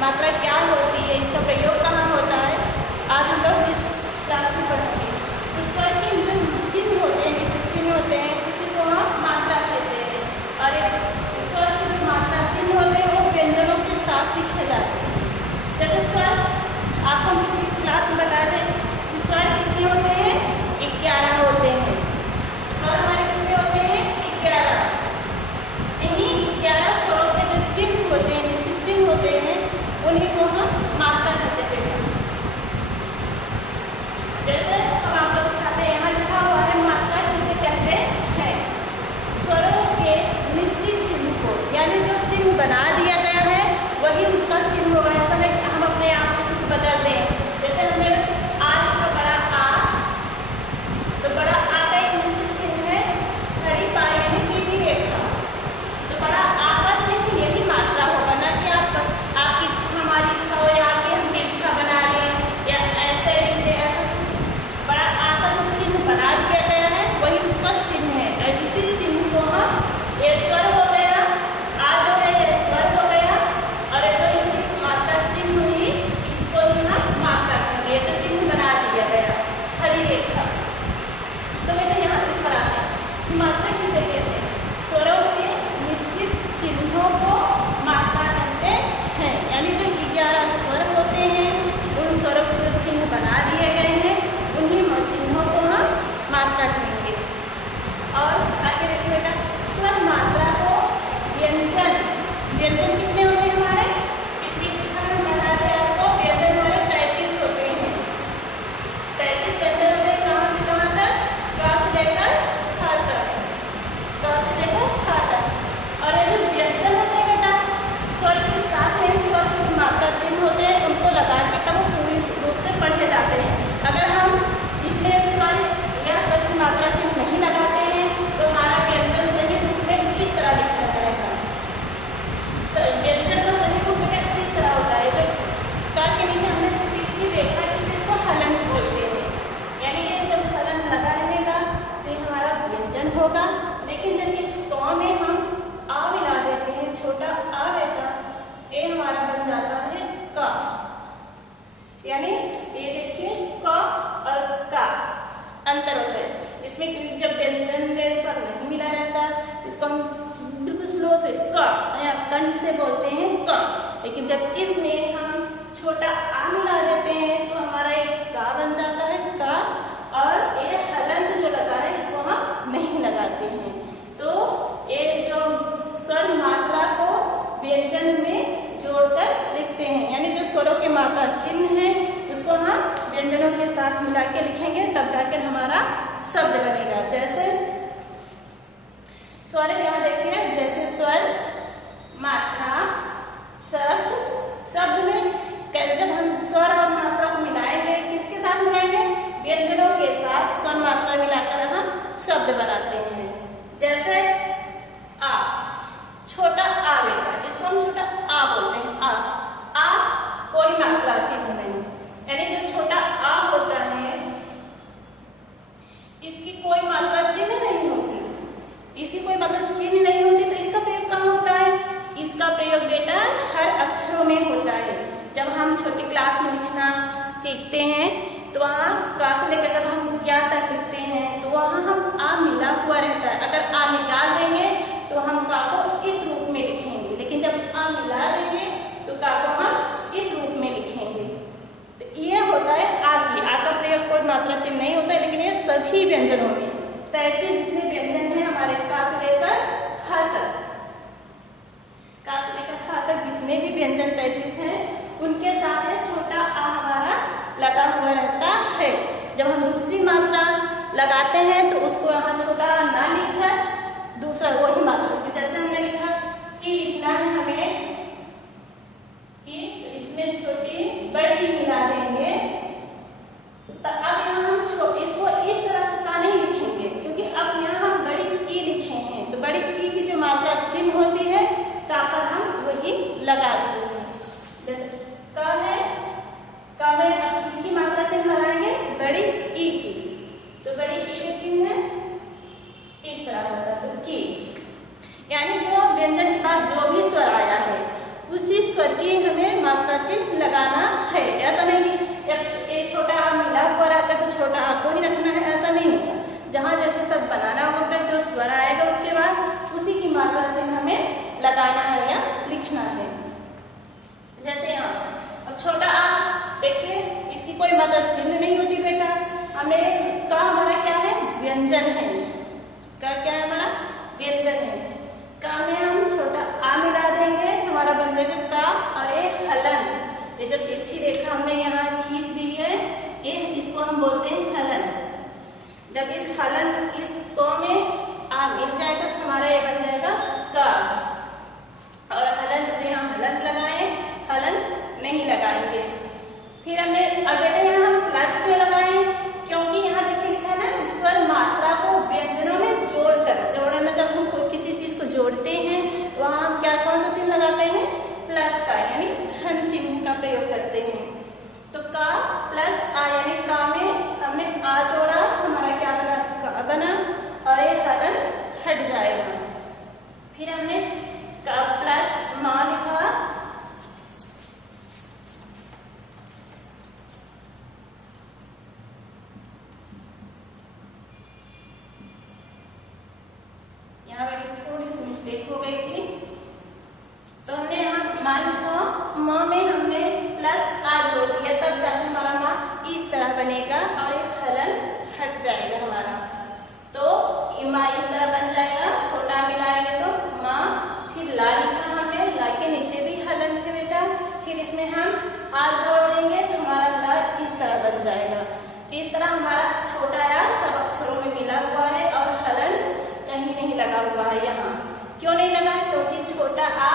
मात्रा क्या होती है, इसका प्रयोग कहाँ होता है, आज हम लोग इस क्लास में पढ़ेंगे। तो स्वर के जो चिन्ह होते हैं, निश्चित चिन्ह होते हैं, इसी को हम मात्रा कहते हैं। और एक स्वर के जो मात्रा चिन्ह होते हैं वो व्यंजनों के साथ लिखे जाते हैं। जैसे स्वर आपको हम पिछली क्लास में बता दें कि स्वर कितने होते हैं, 11 होते हैं। स्वर हमारे कितने होते हैं, 11। इन्हीं 11 स्वरों के जो चिन्ह होते हैं, निश्चित चिन्ह होते हैं, उन्हीं को हम मात्रा कहते हैं। जैसे हम आप लोग दिखाते हैं, यहाँ लिखा हुआ है मात्रा किसे कहते हैं, स्वरों के निश्चित चिन्ह को, यानी जो चिन्ह बना दिया गया है वही उसका चिन्ह होगा। ऐसा नहीं कि हम अपने आप से कुछ बदल दें। जैसे हमने आ लिखा बड़ा आ, तो बड़ा आ का एक निश्चित चिन्ह है खड़ी पाई यानी सीधी रेखा। तो बड़ा आ का चिन्ह यही मात्रा होगा, ना कि आपकी इच्छा हमारी इच्छा हो या आपकी हम इच्छा बना लें या ऐसे लिख दें, ऐसा कुछ। बड़ा आ का जो चिन्ह बना दिया गया है वही उसका चिन्ह है। और इसी चिन्ह को हम, ये स्वर हो गया, आ जो है ये स्वर हो गया, और जो इसकी मात्रा चिन्ह हुई इसको ही हम मात्रा कहेंगे। ये जो चिन्ह बना दिया गया खड़ी रेखा। तो मैंने यहाँ इस पर आते हैं मात्रा किसे कहते हैं, स्वरों के निश्चित चिन्हों को मात्रा कहते हैं। यानी जो 11 स्वर होते हैं उन स्वरों के जो चिन्ह बना दिए गए हैं उन्हीं चिन्हों को हम मात्रा कहेंगे। और आगे देखिए बेटा, स्वर मात्रा को व्यंजन, व्यंजन कितने होते हैं हमारे, पिछली कक्षा में बता दिया आपको, व्यंजन हमारे 33 होते हैं। 33 व्यंजन होते हैं, कहाँ से कहाँ तक, क से लेकर ख तक, क से लेकर ख तक। और ये जो व्यंजन होते हैं बेटा, स्वर के साथ में स्वर के जो मात्रा चिन्ह होते हैं उनको लगा के तब वो पूरी रूप से पढ़े जाते हैं। अगर हम इसमें स्वर या स्वर की मात्रा चिन्ह नहीं लगाते हैं तो हमारा व्यंजन सही रूप में किस तरह लिखा जाएगा। व्यंजन का सही रूप में किस तरह होता है, जो क के नीचे हमने तिरछी रेखा खींची इसको हलन बोलते हैं। यानी ये जब हलन लगा रहेगा तो ये हमारा व्यंजन होगा। लेकिन जब इस क में हम आ मिला देते हैं, छोटा आ बेटा, ये हमारा बन जाता है क। यानी ये देखिए क और का अंतर होता है इसमें। जब व्यंजन में स्वर नहीं मिला रहता इसको हम बिल्कुल स्लो से क या कंठ से बोलते हैं क। लेकिन जब इसमें हम छोटा आ मिला देते हैं तो हमारा एक का बन जाता है का, और ये हलंत जो लगा है इसको हम नहीं लगाते हैं। तो ये जो स्वर मात्रा को व्यंजन में जोड़कर लिखते हैं, यानी जो स्वरों के मात्रा चिन्ह है उसको हम व्यंजनों के साथ मिला के लिखेंगे, तब जाकर हमारा शब्द बनेगा। जैसे स्वर यहाँ देखिए, जैसे स्वर, मात्रा, शब्द। शब्द में जब हम स्वर और मात्रा को मिलाएंगे, किसके साथ मिलाएंगे, व्यंजनों के साथ स्वर मात्रा मिलाकर हम शब्द बनाते हैं। जैसे आ, छोटा आ बेटा, इसको हम छोटा आ बोलते हैं। आ कोई मात्रा चिन्ह नहीं, यानी जो छोटा आ होता है इसकी कोई मात्रा चिन्ह नहीं होती, इसकी कोई मात्रा चिन्ह नहीं होती। तो इसका प्रयोग कहाँ होता है, इसका प्रयोग बेटा हर अक्षरों में होता है। जब हम छोटी क्लास में लिखना सीखते हैं तो वहाँ क से लेकर जब हम क्या तक लिखते हैं तो वहाँ हम आ मिला हुआ रहता है। अगर आ निकाल देंगे तो हम का को इस रूप में लिखेंगे, लेकिन जब आ मिला देंगे तो का को हम इस रूप में लिखेंगे। तो ये होता है आ की। आ का प्रयोग कोई मात्रा चिन्ह नहीं होता है, लेकिन ये सभी व्यंजनों में 33 जितने व्यंजन हैं हमारे का से लेकर ह तक, का से लेकर ह तक जितने भी व्यंजन 33 हैं उनके साथ है छोटा आ हमारा लगा हुआ रहता है। जब हम दूसरी मात्रा लगाते हैं तो उसको यहाँ छोटा आ ना लिखकर दूसरा वही मात्रा, जैसे हमने लिखा कि लिखना है हमें कि, तो इसमें छोटी बड़ी मिला देंगे। तो अब यहाँ हम इसको इस तरह का नहीं लिखेंगे, क्योंकि अब यहाँ हम बड़ी ई लिखे हैं। तो बड़ी ई की जो मात्रा चिन्ह होती है ता पर हम वही लगा देते हैं। जैसे क है, क में अब किसकी मात्रा चिन्ह लगाएंगे, बड़ी ई की। तो बड़ी ई के चिन्ह है इस तरह होता है, तो की। यानी जो व्यंजन के बाद जो भी स्वर आया है उसी स्वर की हमें मात्रा चिन्ह लगाना है। ऐसा नहीं कि एक छोटा आ मिला हुआ रहता है तो छोटा आ को ही रखना है, ऐसा नहीं होगा। जहाँ जैसे सब बनाना होगा जो स्वर आएगा उसके बाद उसी की मात्रा चिन्ह हमें लगाना है या लिखना है। जैसे यहाँ अब छोटा आ देखिए, इसकी कोई मात्रा चिन्ह नहीं होती बेटा। हमें का हमारा क्या है, व्यंजन है। का क्या है हमारा, व्यंजन है। का में हम छोटा आ मिला देंगे तो हमारा बन जाएगा का और ये हलंत। ये जो तिरछी रेखा हमने यहाँ खींच दी है, ये इसको हम बोलते हैं हलंत। जब इस हलंत इस को में आ मिल जाएगा तो हमारा ये बन जाएगा का। और हलंत जो यहाँ हलंत लगाए, हलंत नहीं लगाएंगे। फिर हमने अब बेटा यहाँ हम प्लस क्यों लगाए, क्योंकि यहाँ देखिए लिखा है ना स्वर मात्रा को व्यंजनों में जोड़कर। जोड़ना जब हम किसी चीज को जोड़ते हैं तो वहां हम क्या कौन सा चिन्ह लगाते हैं, प्लस का, यानी धन चिन्ह का प्रयोग करते हैं। तो का प्लस आ यानी का में हमने आ जोड़ा तो हमारा क्या बना, का बना और ये हलंत हट जाएगा। फिर हमने का प्लस मा लिखा, यहाँ मेरी थोड़ी सी मिस्टेक हो गई थी। तो हमने यहाँ मा लिखा, माँ में हमने प्लस आ जोड़ दिया, तब जाकर हमारा माँ इस तरह बनेगा और एक हलंत हट जाएगा हमारा। तो माँ इस तरह बन जाएगा, छोटा मिलाएंगे तो माँ। फिर ला लिखा हमने, ला के नीचे भी हलंत है बेटा। फिर इसमें हम आ जोड़ देंगे तो हमारा ला इस तरह बन जाएगा। तो इस तरह हमारा छोटा आ सब अक्षरों में मिला हुआ है और हलंत कहीं नहीं लगा हुआ है। यहाँ क्यों नहीं लगा, क्योंकि छोटा आ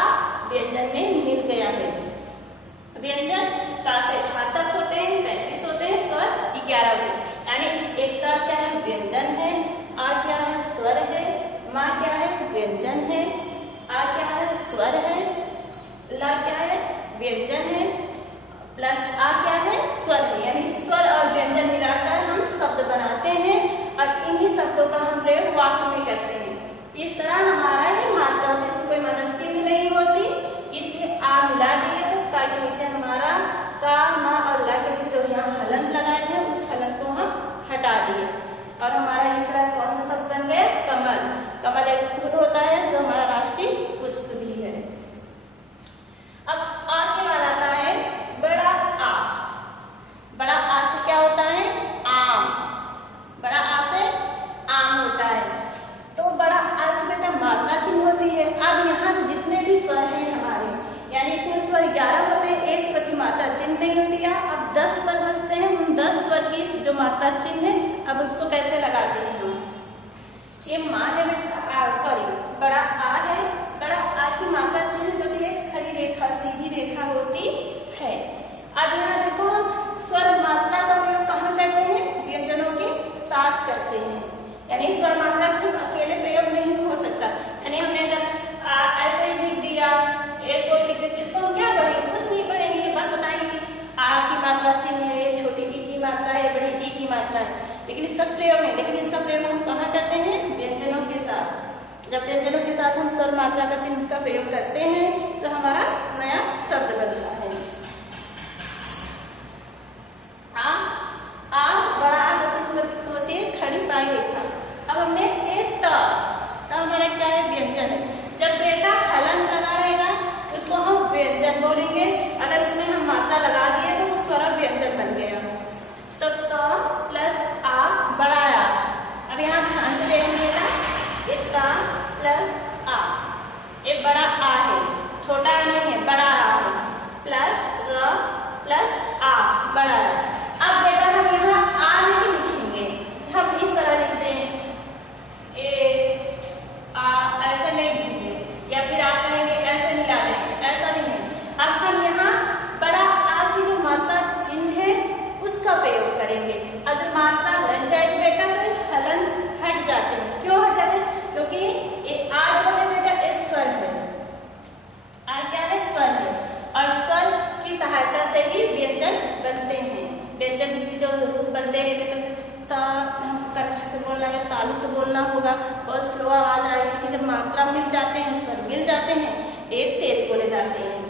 व्यंजन में मिल गया है। व्यंजन का से खा तक होते हैं, 33 होते हैं, स्वर 11 होते हैं। यानी एक का क्या है, व्यंजन है, आ क्या है, स्वर है, मा क्या है, व्यंजन है, आ क्या है, स्वर है, ला क्या है, व्यंजन है, प्लस आ क्या है, स्वर है। यानी स्वर और व्यंजन मिलाकर हम शब्द बनाते हैं और इन्हीं शब्दों का हम प्रयोग वाक्य में करते हैं। इस तरह हमारा ही मात्रा होती है, इसमें कोई मात्रा चिन्ह नहीं होती, इसलिए आ मिला दिए तो का के नीचे हमारा का, मा और ला के नीचे जो यहाँ हलंत लगाए थे उस हलंत को हम हटा दिए और हमारा इस तरह कौन सा शब्द बन गया, कमल। कमल एक फूल होता है जो हमारा राष्ट्रीय पुष्प भी है। अब आ के बाद आता है बड़ा आ। बड़ा आ से क्या होता है, आम। बड़ा आ से आम होता है। तो बड़ा आ की बेटा मात्रा चिन्ह होती है। अब यहाँ से जितने भी स्वर हैं हमारे, यानी कुल स्वर 11 होते हैं, एक स्वर की मात्रा चिन्ह नहीं होती है। अब 10 स्वर बचते हैं, उन 10 स्वर की जो मात्रा चिन्ह है अब उसको कैसे लगाते हैं हम। ये माँ है सॉरी बड़ा आ है, बड़ा आ की मात्रा चिन्ह जो भी एक खड़ी रेखा सीधी रेखा होती है। अब यहाँ देखो स्वर मात्रा का प्रयोग कहाँ करते हैं, व्यंजनों के साथ करते हैं। यानी स्वर मात्रा सिर्फ अकेले प्रयोग नहीं हो सकता। यानी हमने अगर ऐसे ही लिख दिया, एक को लिख दिया, इसको हम क्या करेंगे, कुछ नहीं पढ़ेंगे, बस बताएंगे कि आ की मात्रा चिन्ह है, छोटी ई की मात्रा है, बड़ी ई की मात्रा है, लेकिन इसका प्रयोग नहीं। लेकिन इसका प्रयोग हम कहाँ करते हैं, व्यंजनों के साथ। जब व्यंजनों के साथ हम स्वर मात्रा का चिन्ह का प्रयोग करते हैं तो हमारा नया शब्द बनता है। आ बड़ा आ का चिन्ह होती है खड़ी पाई रेखा। अब हमने एक त हमारा क्या है, व्यंजन है। जब बेटा हलंत लगा रहेगा उसको हम व्यंजन बोलेंगे, अगर उसमें हम मात्रा लगा दिए तो वो स्वर और व्यंजन बन गया। तो त प्लस आ बड़ा आ। अब यहाँ ध्यान से देखिए बेटा, ये त प्लस आ, ये बड़ा आ है, छोटा आ नहीं है, बड़ा आ है, प्लस र प्लस आ बड़ा आ। अब बेटा हम यहाँ आ नहीं लिखेंगे, हम इस तरह लिखते हैं ए आ, ऐसे नहीं लिखेंगे, या फिर आप कहेंगे ऐसे मिला देंगे, ऐसा नहीं है। अब हम यहाँ बड़ा आ की जो मात्रा चिन्ह है उसका प्रयोग करेंगे। अब जब मात्रा लग जाएगी बेटा तो हलंत हट जाते हैं। क्यों हट जाते हैं, क्योंकि ये आ जो है बेटा ये स्वर है। आ क्या है, स्वर है, और स्वर की सहायता से ही व्यंजन बनते हैं। व्यंजन की जो रूप बनते हैं तो से बोलना है, तालु से बोलना होगा, बहुत स्लो आवाज आएगी। कि जब मात्रा मिल जाते हैं, स्वर मिल जाते हैं, एक तेज बोले जाते हैं।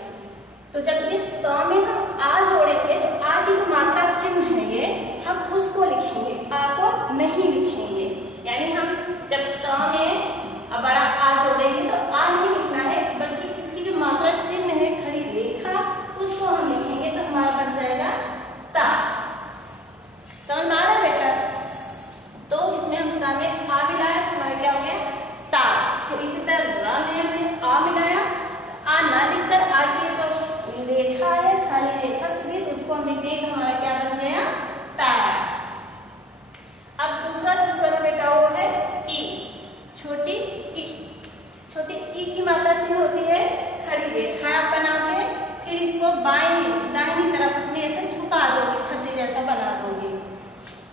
तो जब इस त में हम आ जोड़ेंगे तो आ की जो मात्रा चिन्ह है ये हम उसको लिखेंगे, आ को नहीं लिखेंगे। यानी हम जब त में बड़ा आ जोड़ेंगे तो आ नहीं लिखना है, बल्कि इसकी जो मात्रा चिन्ह है खड़ी रेखा उसको हम लिखेंगे, तो हमारा बन जाएगा ता। समझ में आ रहा है बेटा? तो इसमें हम ता में आ मिलाया तो हमारा क्या हो गया ता। फिर इसी तरह रा में हमने आ मिलाया तो आ ना लिखकर आ की जो रेखा है खाली रेखा सीधी तो उसको हम लिख दें तो हमारा क्या बन गया ता। अब दूसरा जो स्वर है बेटा वो है ई, छोटी ई। छोटी ई की मात्रा चिन्ह होती है खड़ी रेखा आप बना के फिर इसको बाईं दाहिनी तरफ अपने ऐसे झुका दोगे, छतरी जैसा बना दोगे।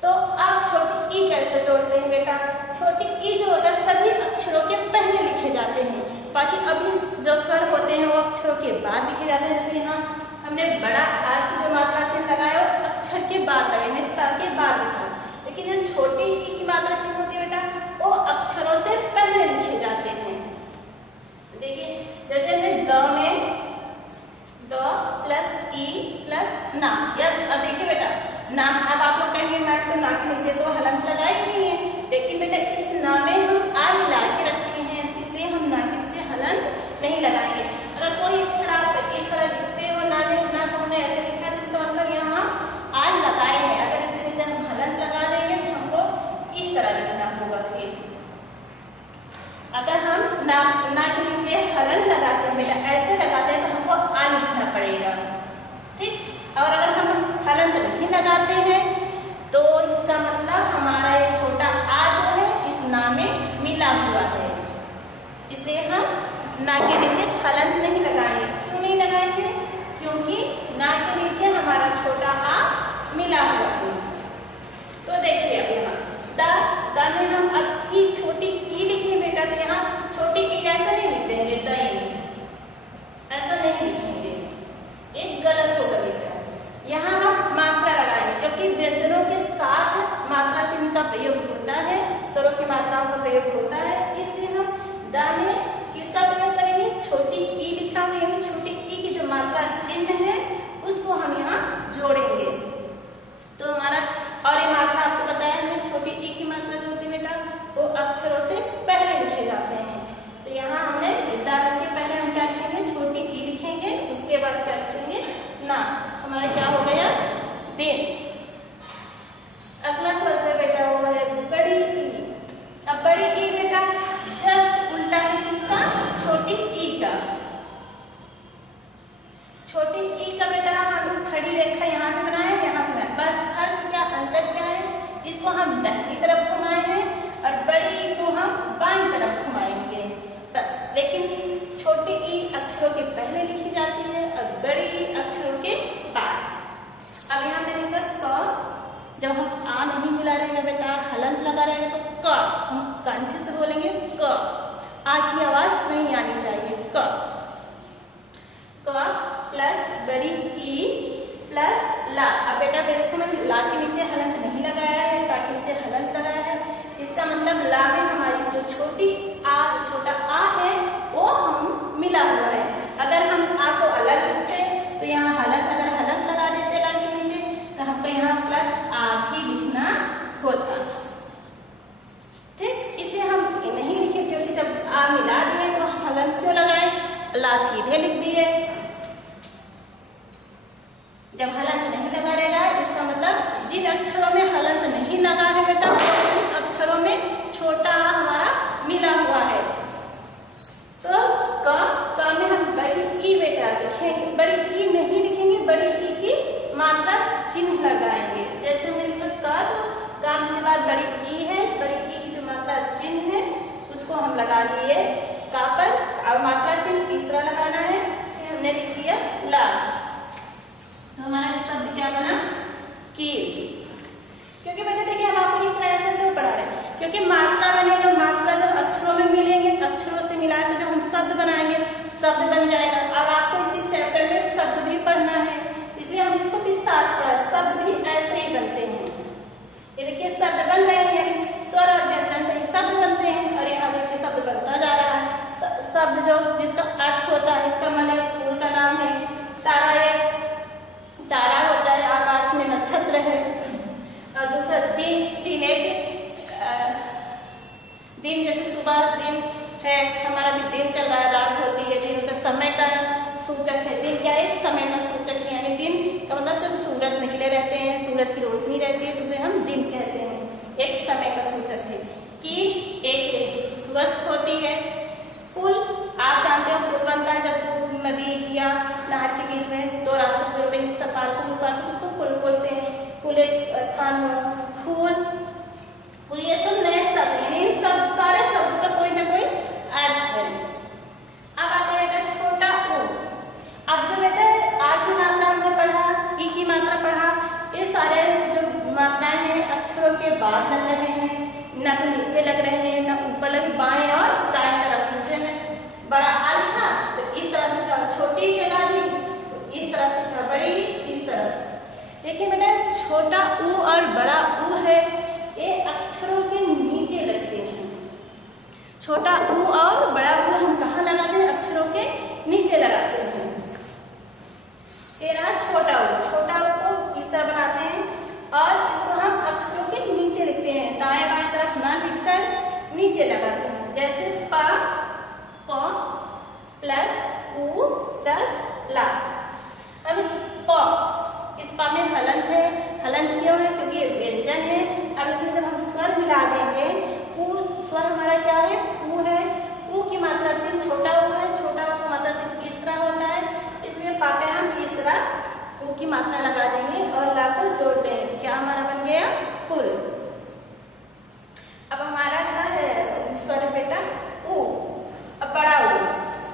तो अब छोटी ई कैसे जोड़ते हैं बेटा? छोटी ई जो होता है सभी अक्षरों के पहले लिखे जाते हैं, बाकी अभी जो स्वर होते हैं वो अक्षरों के बाद लिखे जाते हैं। जैसे यहाँ हमने बड़ा आ की जो मात्रा चिन्ह लगाया वो अक्षर के बाद लगाए, ता के बाद लिखा। लेकिन जो छोटी ई की मात्रा चिन्ह होती है बेटा वो अक्षरों से पहले लिखे जाते हैं। देखिए जैसे हमने द में द प्लस ई प्लस ना, अब देखिए बेटा ना, अब आप लोग कहेंगे ना तो ना के नीचे तो हलंत लगाए नहीं है, लेकिन बेटा इस ना में हम आ मिला के रखे हैं इसलिए हम ना के नीचे हलंत नहीं लगाएंगे। अगर कोई अक्षर आप इस तरह लिखते हो ना को हमने ऐसे लिखा है इसका मतलब यहाँ आ लगाए हैं, अगर इस तरह से हम हलंत लगा देंगे तो हमको इस तरह लिखना होगा। फिर अगर हम ना के नीचे हलंत लगाते हैं बेटा ऐसे लगाते हैं तो हमको आ लिखना पड़ेगा, ठीक। और अगर हम हलंत नहीं लगाते हैं तो इसका मतलब हमारा ये छोटा आ जो है इस ना में मिला हुआ है, इसलिए हम ना के नीचे हलंत नहीं लगाएंगे। क्यों नहीं लगाएंगे? क्योंकि ना के नीचे हमारा छोटा आ मिला हुआ है। तो देखिए अब यहाँ दा में हम अब ई छोटी ई लिखेंगे बेटा, तो यहाँ छोटी ई ऐसा नहीं लिख देंगे, ऐसा नहीं लिखेंगे, एक गलत होगा बेटा। यहाँ हम मात्रा लगाएंगे क्योंकि व्यंजनों के साथ मात्रा चिन्ह का प्रयोग होता है, स्वरों की मात्राओं का प्रयोग होता है, इसलिए हम दा में किसका प्रयोग करेंगे? छोटी ई लिखा हुआ, यानी छोटी ई की जो मात्रा चिन्ह है उसको हम यहाँ जोड़ेंगे। तो हमारा और ये मात्रा आपको बताया हमने छोटी ई की मात्रा जो होती है बेटा वो अक्षरों से पहले लिखे जाते हैं। तो यहाँ हमने दा के पहले हम क्या लिखेंगे? छोटी ई लिखेंगे, उसके बाद क्या लिखेंगे? ना। हमारा क्या हो गया? दिन। अगला स्वर जो बेटा वो है बड़ी ई। अब बड़ी ई बेटा जस्ट उल्टा है किसका? छोटी ई का। छोटी ई का बेटा हम खड़ी रेखा यहाँ पे बनाए, यहाँ पे बनाए, बस फर्क क्या अंतर क्या है? इसको हम दाहिनी तरफ घुमाए हैं और बड़ी ई को हम बाईं तरफ घुमाएंगे बस। लेकिन छोटी ई अक्षरों के पहले लिखी जाती है और बड़ी ई अक्षरों के बाद। अब यहाँ पे लिखा क, जब हम आ नहीं मिला रहेगा बेटा हलंत लगा रहेगा तो क, हम कंठ से बोलेंगे क, आ की आवाज नहीं आनी चाहिए, क प्लस बड़ी ई प्लस ला। अब बेटा देखो मैंने ला के नीचे हलंत नहीं लगाया है, ता के नीचे हलंत लगाया है, इसका मतलब ला में हमारी जो छोटी आ छोटा आ है वो हम मिला हुआ है। अगर हम आ को अलग लिखते तो यहाँ हलंत, अगर हलंत लगा देते ला के नीचे तो हमको यहाँ प्लस आ भी लिखना होता, ठीक। इसलिए हम नहीं लिखे क्योंकि जब आ मिला दिए तो हलंत क्यों लगाए? ला सीधे लिख दिए। जब हलंत नहीं लगा रहेगा इसका मतलब जिन अक्षरों में हलंत नहीं लगा है बेटा उन अक्षरों में छोटा आ हमारा मिला हुआ है। तो क में हम बड़ी ई बेटा लिखेंगे, बड़ी ई नहीं लिखेंगे, बड़ी ई की मात्रा चिन्ह लगाएंगे। जैसे हमने लिखा क तो काम के बाद बड़ी ई है, बड़ी ई की जो मात्रा चिन्ह है उसको हम लगा लिए का पर, और मात्रा चिन्ह इस तरह लगाना है। फिर हमने लिख दिया ला, तो हमारा शब्द क्या बना? कील। क्योंकि बेटा देखिए हम आपको इस तरह ऐसे क्यों पढ़ा रहे हैं? क्योंकि मात्रा बनेगा, मात्रा जब अक्षरों में मिलेंगे अक्षरों से मिलाकर जब हम शब्द बनाएंगे शब्द बन जाएगा। और आपको इसी चैप्टर में शब्द भी पढ़ना है, इसलिए हम इसको विस्तार से पढ़ा। शब्द भी ऐसे ही बनते हैं, ये देखिए शब्द बन रहे हैं, यानी स्वर और व्यंजन से ही शब्द बनते हैं। और यहाँ देखिए शब्द बनता जा रहा है। शब्द जो जिसका अर्थ होता है, कमल है, फूल का नाम है, है, हमारा भी दिन चल रहा है, रात होती है, दिन होता है, समय का सूचक है। दिन क्या है? समय का सूचक है, यानी दिन का मतलब जब सूरज निकले रहते हैं, सूरज की रोशनी रहती है तो उसे हम दिन कहते हैं। एक समय का सूचक है कि एक वस्तु होती है। पुल, आप जानते हो पुल बनता है जब दो नदी या नहर के बीच में दो रास्ते जुड़ते हैं, इस पार को उस पार को, उसको पुल बोलते हैं। पुल एक स्थान हुआ। फूल, ये सब नए शब्द हैं, इन सब सारे शब्दों का कोई ना कोई अर्थ है। अब आते हैं बेटा छोटा ऊ। अब जो बेटा आ की मात्रा हमने पढ़ा, ई की मात्रा पढ़ा, ये सारे जो मात्राएं हैं अक्षरों के बाद लग रहे हैं, ना तो नीचे लग रहे हैं ना ऊपर लगे, बाएं और दाएं तरफ। नीचे में बड़ा अल था तो इस तरफ लिखा छोटी के लगा दी, तो इस तरफ लिखा बड़ी, इस तरफ। देखिए बेटा छोटा ऊ और बड़ा ऊ है, ये अक्षरों के नीचे लगते हैं। छोटा ऊ और बड़ा ऊ हम कहाँ लगाते हैं? अक्षरों के नीचे लगाते हैं। ये रहा छोटा ऊ। छोटा ऊ को इस तरह बनाते हैं और इसको हम अक्षरों के नीचे लिखते हैं, दाएं बाएं तरफ ना लिखकर नीचे लगाते हैं। जैसे पा, प प्लस ऊ प्लस ला। अब इस पा में हलंत है। हलंत क्यों है? क्योंकि ये व्यंजन है। अब इसमें जब हम स्वर मिला देंगे, ऊ स्वर हमारा क्या है? ऊ है। ऊ की मात्रा चिन्ह छोटा ऊ है, छोटा ऊ की मात्रा चिन्ह इस तरह होता है, इसलिए पा पे हम इस तरह ऊ की मात्रा लगा देंगे और ला को जोड़ देंगे, तो क्या हमारा बन गया? पुल। अब हमारा क्या है स्वर बेटा? ऊ। अब बड़ा ऊ,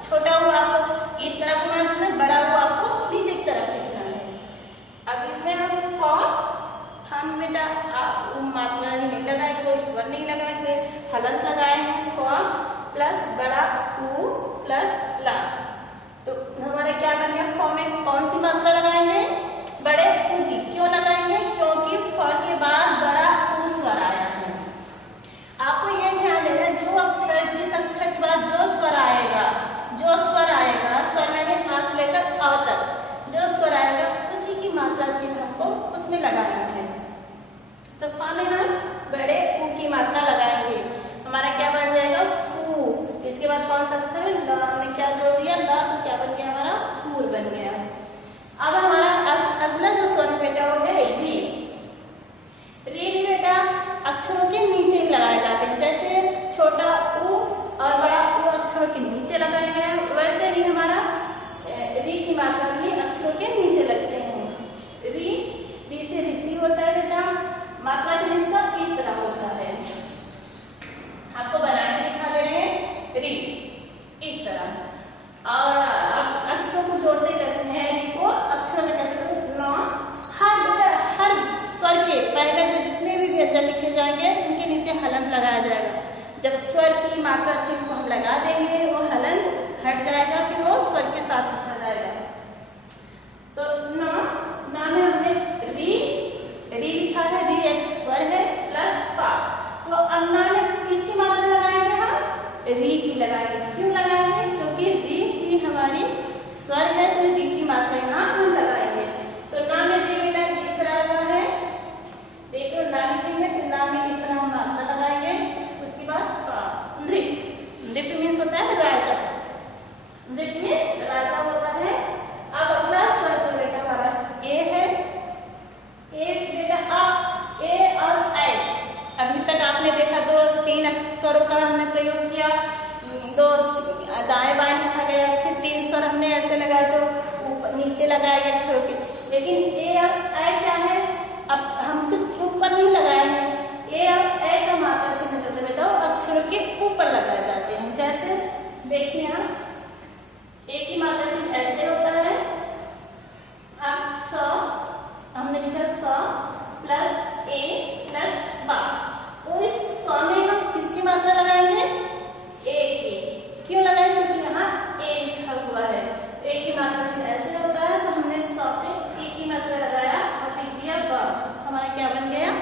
छोटा ऊ आपको इस तरह घुमाना है, बड़ा ऊ आपको नीचे की तरफ लिखना है। अब इसमें हम बेटा मात्रा नहीं लगाए, कोई स्वर नहीं लगाए, इसलिए हलंत लगाए हैं। प्लस बड़ा ऊ प्लस ला, तो हमारा क्या बन गया? फ में कौन सी मात्रा लगाएंगे? बड़े ऊ की। क्यों लगाएंगे? क्योंकि फ के बाद बड़ा ऊ स्वर आया है। आपको यह ध्यान देना, जो अक्षर जिस अक्षर के बाद जो स्वर आएगा, स्वर में आ से लेकर अ तक जो स्वर आएगा उसी की मात्रा चिन्ह हमको उसमें लगाना है। तो फ में हम बड़े ऊ की मात्रा लगाएंगे, हमारा क्या बन जाएगा? फू। इसके बाद कौन सा अक्षर है? ल। हमने क्या जोड़ दिया? ला, तो क्या बन गया? हमारा फूल बन गया। अब हमारा अगला जो स्वर है बेटा वो है री। री भी बेटा अक्षरों के नीचे ही लगाए जाते हैं, जैसे छोटा ऊ और बड़ा ऊ अक्षरों के नीचे लगाए गए हैं, वैसे ही हमारा री की मात्रा भी अक्षरों के नीचे लगते हैं। री से ऋषि होता है बेटा, मात्रा चिन्ह इसका इस तरह होता है। आपको बना के दिखा दे रहे हैं री इस तरह। और अब अक्षरों को जोड़ते कैसे हैं? री को अक्षरों में कैसे? हर स्वर के पहले जो जितने भी व्यंजन लिखे जाएंगे उनके नीचे हलंत लगाया जाएगा। जब स्वर की मात्रा चिन्ह को हम लगा देंगे वो हलंत हट जाएगा, फिर वो स्वर के साथ लिखा जाएगा। तो ना में हमने री लिखा है, री एक स्वर है प्लस पा। तो अब ना में किसकी मात्रा लगाएंगे? हम री की लगाएंगे। क्यों लगाएंगे? क्योंकि री ही हमारी स्वर है, तो री की मात्रा यहाँ हम लगाएंगे। तो ना में री बेटा इस तरह लगा है, देखो ना लिखेंगे तो ना में इस तरह हम मात्रा लगाएंगे। उसके बाद नृप मीन्स होता है राजा, नृप मीन्स राजा होता है। अब अगला स्वर जो बेटा हमारा ए है, ए बेटा ए और ऐ। अभी तक आपने देखा 2-3 अक्षरों का हमने प्रयोग किया, 2 दाएं बाएं लिखा गया, फिर 3 स्वर हमने ऐसे लगाया जो नीचे लगाए गए अक्षरों के। लेकिन ए और ऐ क्या है? अब हम सिर्फ ऊपर नहीं लगाए हैं, ए और ऐ का मात्रा चिन्ह जो बेटा अक्षरों के ऊपर लगाए जाते हैं। जैसे देखिए यहाँ ए की मात्रा चिन्ह ऐसे होता है। अब स हमने लिखा स प्लस ए प्लस बा, तो इस स में हम किसकी मात्रा लगाएंगे? ए की। क्यों लगाएंगे? क्योंकि यहाँ ए लिखा हुआ है। ए की मात्रा चिन्ह ऐसे होता है, तो हमने स पे ए की मात्रा लगाया और लिख दिया ब, हमारा क्या बन गया?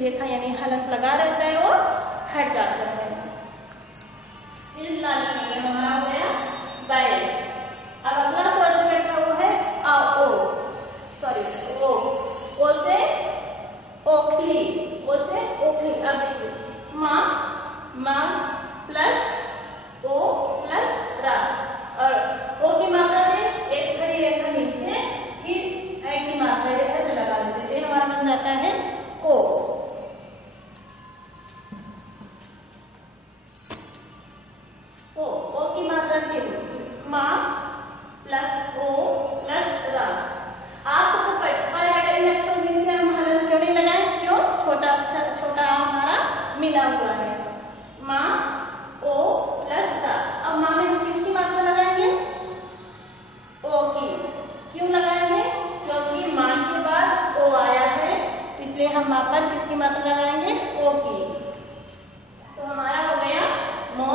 रेखा यानी हलंत लगा रहता है वो हट जाता है। फिर लाल लिखेंगे, हमारा हो गया बैल। अब अगला स्वर जो बैठा वो है ओ, सॉरी ओ से ओखली, ओ से ओखली। अब देखिए माँ प्लस ओ प्लस रा, और ओ की मात्रा से एक खड़ी रेखा नीचे, फिर ए की मात्रा ऐसे लगा देते हैं, हमारा बन जाता है ओ। ओ की मात्रा चिन्ह माँ प्लस ओ प्लस रा। आप सबको पता है अक्षर नीचे हम हलंत क्यों नहीं लगाए, क्यों? छोटा अक्षर छोटा हमारा मिला हुआ है, माँ ओ प्लस रा। अब माँ में हम किसकी मात्रा लगाएंगे? ओ की। क्यों लगाएंगे? क्योंकि माँ के बाद ओ आया है, तो इसलिए हम माँ पर किसकी मात्रा लगाएंगे? ओ की। तो हमारा हो गया मो,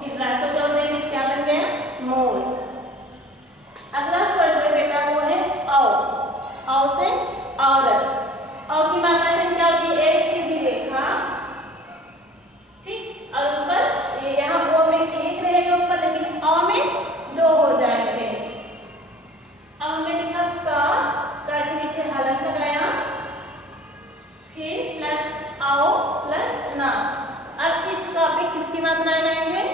फिर रा को जोड़ देंगे, क्या बन गया? मोर। अगला स्वर जो बेटा वो है औ से औरत। औ की मात्रा से क्या होती है? एक सीधी रेखा, ठीक, और ऊपर यहाँ ओ में एक रहेगा ऊपर, लेकिन औ में दो हो जाएंगे। अब हमने लिखा का के नीचे हलंत लगाया, फिर प्लस आओ प्लस ना। अब इस का पे किसकी मात्रा लगाएंगे?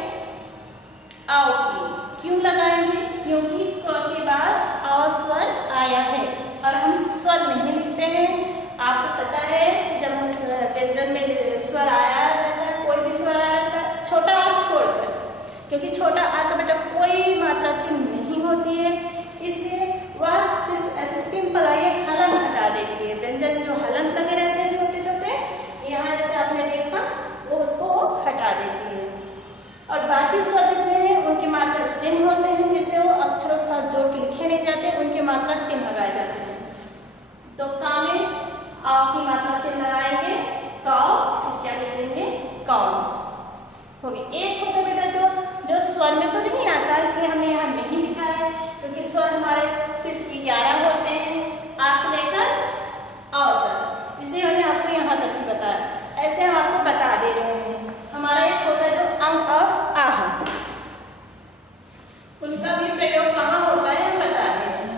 आओ की। क्यों लगाएंगे? क्योंकि क के बाद औ स्वर आया है और हम स्वर नहीं लिखते हैं। आपको पता है कि जब हम व्यंजन में स्वर आया रहता है, कोई भी स्वर आया रहता है छोटा आ छोड़कर, क्योंकि छोटा आ का बेटा कोई मात्रा चिन्ह नहीं होती है, इसलिए वह सिर्फ ऐसे सिंपल आइए हलंत हटा देती है। व्यंजन में जो हलंत लगे रहते हैं छोटे छोटे, यहाँ जैसे आपने देखा वो उसको हटा देती है। और बाकी स्वर जितने हैं उनकी मात्रा चिन्ह होते हैं, इसलिए वो अक्षरों के साथ जोड़ के लिखे नहीं जाते, उनकी मात्रा चिन्ह लगाए जाते हैं। तो का में आ की मात्रा चिन्ह लगाएंगे काउ, क्या लिखेंगे? काउ। हो गया। एक होता बेटा जो स्वर में तो नहीं आता, इसलिए हमने यहाँ नहीं लिखा है, क्योंकि स्वर हमारे सिर्फ 11 होते हैं आ से लेकर औ तक, इसलिए हमने आपको यहाँ तक ही बताया। ऐसे हम आपको बता दे रहे हैं। हमारा एक होता है जो अंग और आह, उनका भी प्रयोग कहाँ होता है हम बता दे रहे हैं।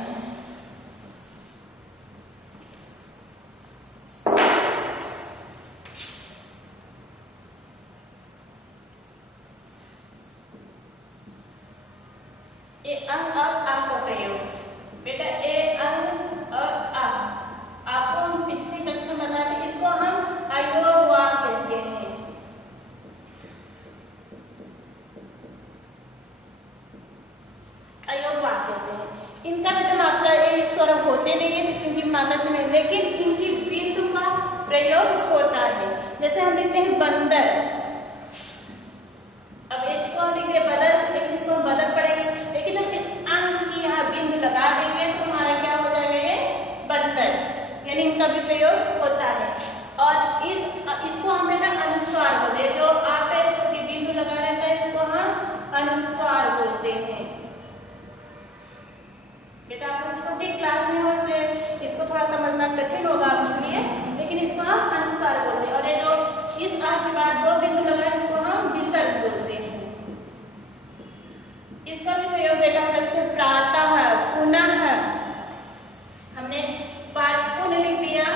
ए अंग और आ का प्रयोग बेटा, ए अंग और आ आपको हम पिछली कक्षा में बताए थे, इसको हम अयोवा कहते हैं। अयोवा कहते हैं। इनका बेटा मात्रा ए स्वर होते नहीं है, जिसकी इनकी मात्रा चिन्ह, लेकिन इनकी बिंदु का प्रयोग होता है। जैसे हम लिखते हैं बंदर, अब इसको हम लिखते हैं बदल, लेकिन इसको हम बदल पड़ेंगे, लेकिन जब इस अंक की यहाँ बिंदु लगा देंगे तो हमारा क्या हो जाएगा? ये बंदर, यानी इनका भी प्रयोग होता है। और इसको हम बेटा अनुस्वार बोलते हैं, जो आप पे छोटी बिंदु लगा रहता है इसको हम अनुस्वार बोलते हैं। बेटा आप छोटी क्लास में हो, इसलिए इसको थोड़ा समझना कठिन होगा आपके लिए, लेकिन इसको हम अनुस्वार बोलते हैं। और ये जो इस आ के बाद दो बिंदु लगा है इसको हम विसर्ग बोलते हैं। इसका भी प्रयोग बेटा जैसे प्रातः, पुनः, हमने पुनः लिख दिया,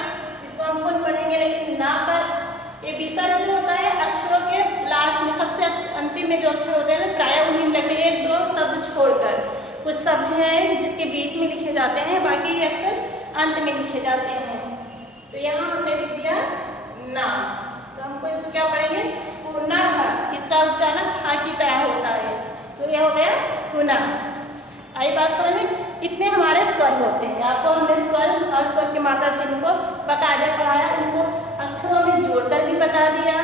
इसको हम पुनः पढ़ेंगे, लेकिन ना पर ये विसर्ग जो होता है अक्षरों के लास्ट में, सबसे अंतिम में जो अक्षर होते हैं प्रायः उन्हीं में लगते हैं, एक दो शब्द छोड़कर। कुछ शब्द हैं जिसके बीच में लिखे जाते हैं, बाकी अक्सर अंत में लिखे जाते हैं। तो यहाँ हमने लिख दिया ना, तो हमको इसको क्या पढ़ेंगे? पुनः। इसका उच्चारण हा की तरह होता है, तो यह हो गया पुनः। आई बात समझ में? इतने हमारे स्वर होते हैं। आपको हमने स्वर और स्वर के मात्रा चिन्ह को बाकायदा पढ़ाया, उनको अक्षरों में जोड़कर भी बता दिया।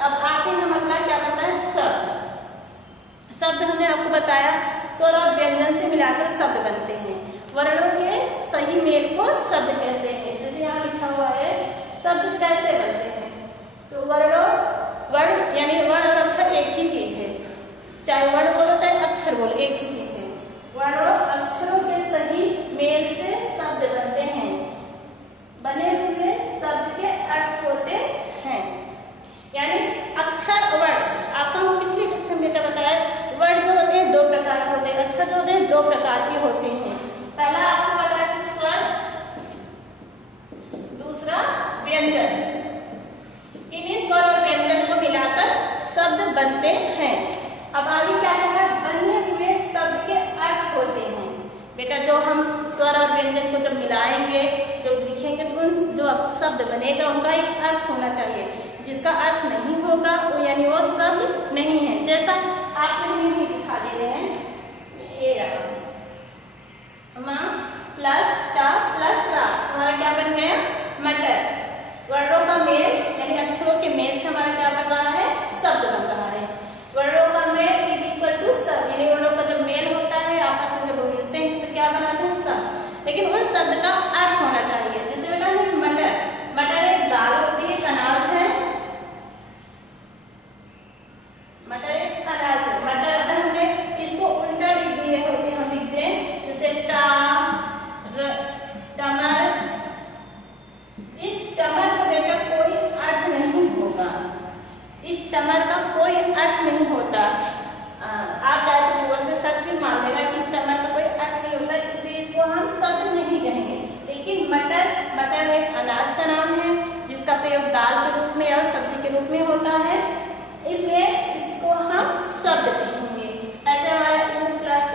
अब आते हैं हम अगला क्या बनता है? शब्द। शब्द हमने आपको बताया स्वर और व्यंजन से मिलाकर शब्द बनते हैं। वर्णों के सही मेल को शब्द कहते हैं। जैसे यहाँ लिखा हुआ है शब्द कैसे बनते हैं, तो वर्ण यानी वर्ण और अक्षर एक ही चीज है, चाहे वर्ण बोलो चाहे अक्षर बोलो एक ही चीज है। वर्ण और अक्षरों के सही मेल से शब्द बनते हैं। बने हुए शब्द के अर्थ होते दो प्रकार के होते हैं। पहला आपको पता है कि स्वर, दूसरा व्यंजन। इन्हीं स्वर और व्यंजन को मिलाकर शब्द बनते हैं। अब आगे क्या है, बने हुए शब्द के अर्थ होते हैं। बेटा जो हम स्वर और व्यंजन को जब मिलाएंगे, जब लिखेंगे, तो उन जो शब्द बनेगा उनका एक अर्थ होना चाहिए। जिसका अर्थ नहीं होगा वो यानी वो शब्द नहीं है। जैसा आपको हम यही दिखा दे रहे हैं, ये रहा माँ प्लस टा प्लस रा, हमारा क्या बन गया, मटर। वर्णों का मेल यानी अक्षरों के मेल से हमारा क्या बन रहा है, शब्द बन रहा है। वर्णों का मेल इज इक्वल टू शब्द, यानी वर्णों का जब मेल होता है आपस में जब वो मिलते हैं तो क्या बनाते हैं, शब्द। लेकिन उस शब्द का अर्थ होना चाहिए। जैसे बेटा मटर, मटर एक दाल होती है, अनाज है। मटर एक अनाज है। मटर अगर हमने इसको उल्टा लिख दिए होते, हम लिख दें जैसे टमर। इस टमर का बेटा कोई अर्थ नहीं होगा, इस टमर का कोई अर्थ नहीं होता। आप चाहे तो गूगल पे सर्च भी मार लेगा कि टमर का कोई अर्थ नहीं होता, इसलिए इसको हम शब्द नहीं कहेंगे। लेकिन मटर, मटर एक अनाज का नाम है जिसका प्रयोग दाल के रूप में और सब्जी के रूप में होता है, इसलिए इसको हम शब्द कहेंगे। ऐसे हमारे उ प्लस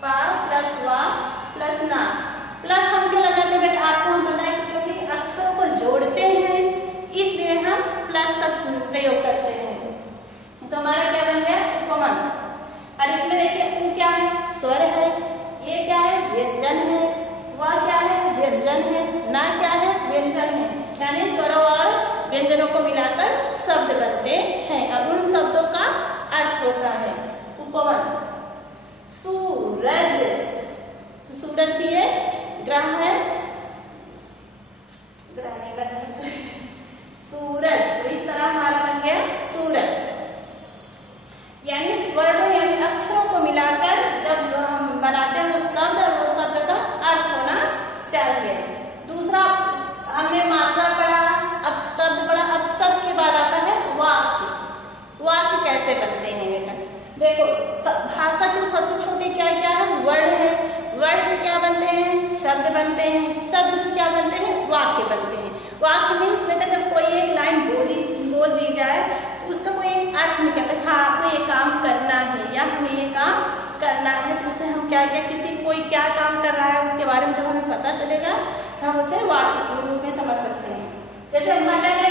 पा प्लस वा प्लस ना। प्लस हम क्यों लगाते हैं बेटा, आपको हम बताएं क्योंकि अक्षरों को जोड़ते हैं, इसलिए हम प्लस का प्रयोग करते हैं। तो हमारा क्या बन गया, उपमान। और इसमें देखिए उ क्या है, स्वर है, ये क्या है, व्यंजन है, वा क्या है, व्यंजन है, ना क्या है, व्यंजन है। यानी स्वरों और व्यंजनों को मिलाकर शब्द बनते हैं और उन शब्दों का अर्थ होता है उपवन। सूरज, तो सूरज भी है, ग्रह है, ग्रह नहीं बच सकता, सूरज। तो इस तरह हमारा बन गया सूरज। यानी वर्णों यानी अक्षरों को मिलाकर जब हम बनाते हैं तो शब्द और वो शब्द का अर्थ होना चाहिए। दूसरा हमने मात्रा पढ़ा, अब शब्द पढ़ा। अब शब्द के बाद आता है वाक्य। वाक्य कैसे बनते हैं बेटा, देखो भाषा के सबसे छोटे क्या क्या है, वर्ण है। वर्ण से क्या बनते हैं, शब्द बनते हैं। शब्द से क्या बनते हैं, वाक्य बनते हैं। वाक्य मीन्स बेटा जब कोई एक लाइन बोल दी जाए तो उसका कोई एक अर्थ निकलता है, हाँ आपको ये काम करना है या हमें ये काम करना है। तो उसे हम क्या क्या किसी कोई क्या काम कर रहा है उसके बारे में जब हमें पता चलेगा तो हम उसे वाक्य के रूप में समझ सकते हैं। जैसे मटर है,